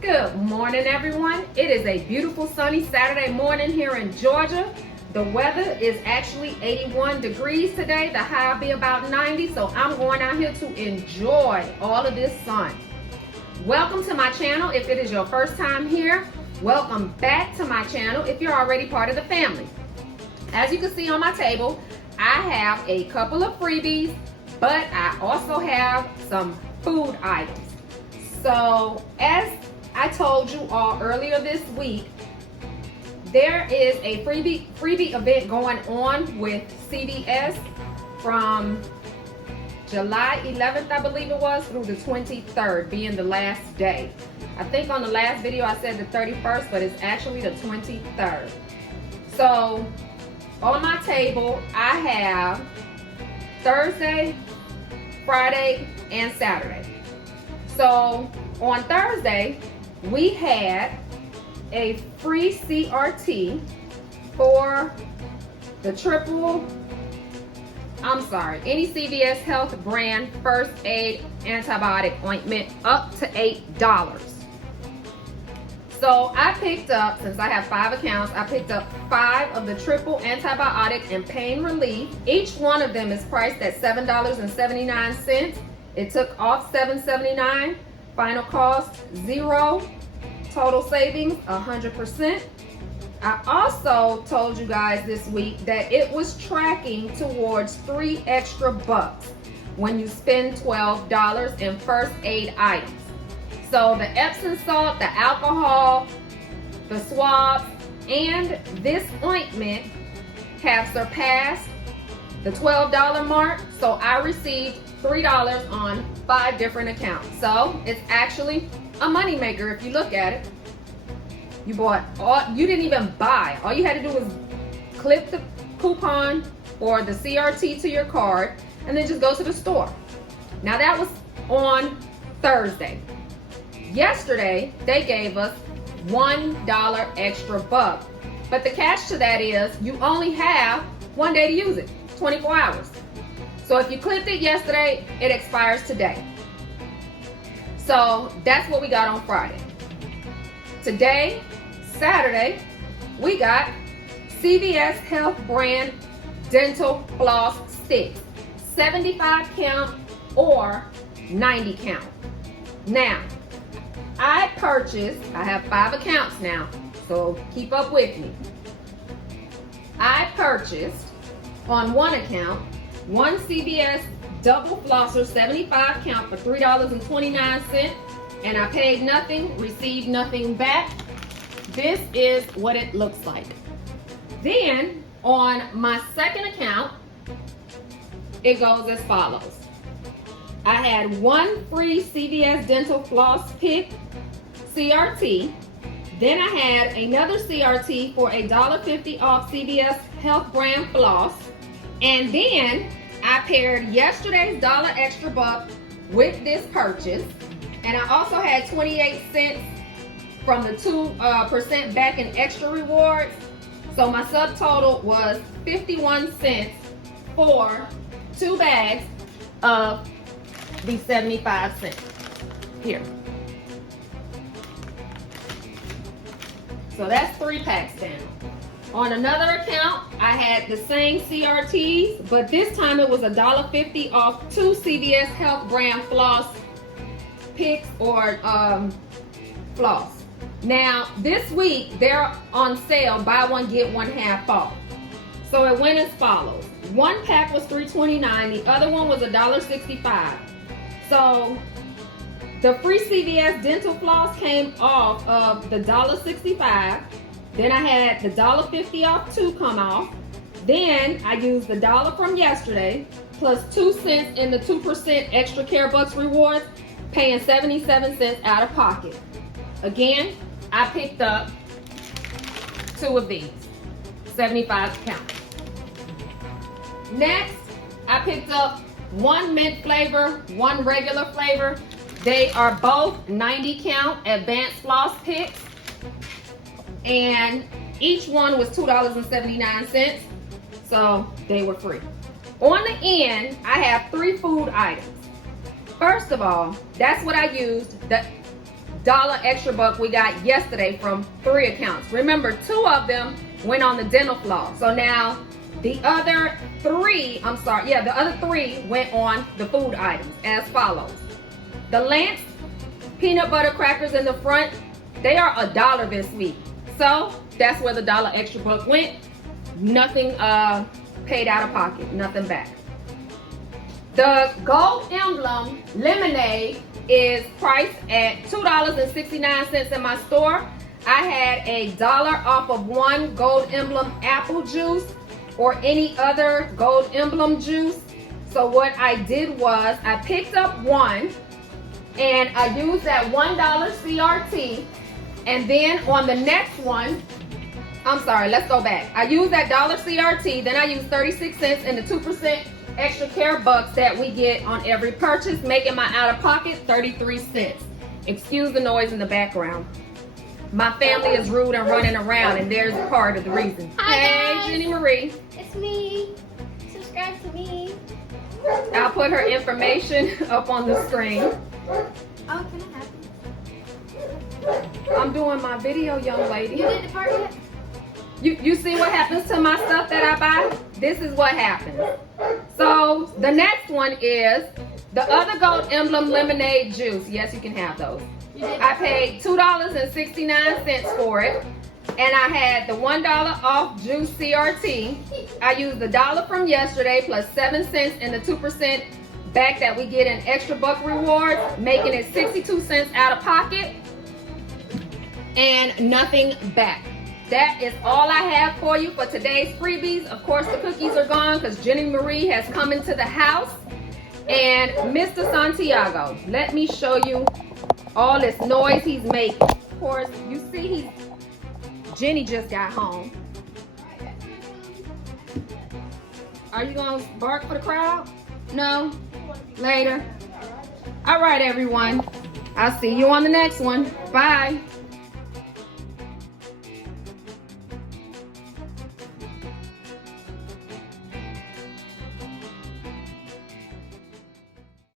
Good morning, everyone. It is a beautiful sunny Saturday morning here in Georgia. The weather is actually 81 degrees today. The high will be about 90, so I'm going out here to enjoy all of this sun. Welcome to my channel. If it is your first time here, welcome back to my channel if you're already part of the family. As you can see on my table, I have a couple of freebies, but I also have some food items. So as I told you all earlier this week, there is a freebie event going on with CVS from July 11th, I believe it was, through the 23rd, being the last day. I think on the last video I said the 31st, but it's actually the 23rd. So on my table, I have Thursday, Friday, and Saturday. So on Thursday, we had a free CRT for the any CVS Health brand first aid antibiotic ointment up to $8. So I picked up, since I have 5 accounts, I picked up 5 of the triple antibiotic and pain relief. Each one of them is priced at $7.79. It took off $7.79. Final cost, $0. Total savings, 100%. I also told you guys this week that it was tracking towards $3 extra when you spend $12 in first aid items. So the Epsom salt, the alcohol, the swabs, and this ointment have surpassed the $12 mark. So I received $3 on 5 different accounts. So it's actually a money maker if you look at it. You didn't even buy. All you had to do was clip the coupon or the CRT to your card and then just go to the store. Now that was on Thursday. Yesterday, they gave us $1 extra. But the catch to that is you only have 1 day to use it, 24 hours. So if you clipped it yesterday, it expires today. So that's what we got on Friday. Today, Saturday, we got CVS Health brand dental floss sticks, 75 count or 90 count. Now, I have 5 accounts now, so keep up with me. I purchased on one account, 1 CVS double flosser 75 count for $3.29, and I paid nothing, received nothing back. This is what it looks like. Then on my second account, it goes as follows. I had 1 free CVS dental floss pick CRT. Then I had another CRT for $1.50 off CVS Health brand floss. And then I paired yesterday's $1 extra with this purchase. And I also had 28 cents from the 2% back in extra rewards. So my subtotal was 51 cents for 2 bags of the 75 cents. Here. So that's 3 packs down. On another account, I had the same CRTs, but this time it was $1.50 off 2 CVS Health brand floss picks or floss. Now, this week, they're on sale, buy one, get one half off. So it went as follows. 1 pack was $3.29, the other one was $1.65. So the free CVS dental floss came off of the $1.65. Then I had the $1.50 off 2 come off. Then I used the $1 from yesterday plus 2 cents in the 2% extra care bucks rewards, paying 77 cents out of pocket. Again, I picked up 2 of these, 75 count. Next, I picked up 1 mint flavor, 1 regular flavor. They are both 90 count advanced floss picks. And Each one was $2.79, so they were free. On the end, I have 3 food items. First of all, that's what I used, the $1 extra buck we got yesterday from 3 accounts. Remember, 2 of them went on the dental floss. So now the other 3 went on the food items as follows. The Lance peanut butter crackers in the front, they are $1 this week. So that's where the $1 extra buck went. Nothing paid out of pocket, nothing back. The Gold Emblem lemonade is priced at $2.69 in my store. I had $1 off of 1 Gold Emblem apple juice or any other Gold Emblem juice. So what I did was I picked up 1 and I used that $1 CRT, and then on the next one, let's go back. I used that $1 CRT, then I used 36 cents in the 2% extra care bucks that we get on every purchase, making my out-of-pocket 33 cents. Excuse the noise in the background. My family is rude and running around, and there's part of the reason. Hi, hey, guys. Jenny Marie. It's me. Subscribe to me. I'll put her information up on the screen. Oh, can I have it? I'm doing my video, young lady. You did the part yet? You see what happens to my stuff that I buy? This is what happens. So the next one is the other Gold Emblem lemonade juice. Yes, you can have those. I paid $2.69 for it. And I had the $1 off juice CRT. I used the $1 from yesterday plus 7 cents in the 2% back that we get in extra buck rewards, making it 62 cents out of pocket and nothing back. That is all I have for you for today's freebies. Of course, the cookies are gone because Jenny Marie has come into the house. And Mr. Santiago, let me show you all this noise he's making. Of course, you see Jenny just got home. Are you gonna bark for the crowd? No? Later. All right, everyone. I'll see you on the next one. Bye.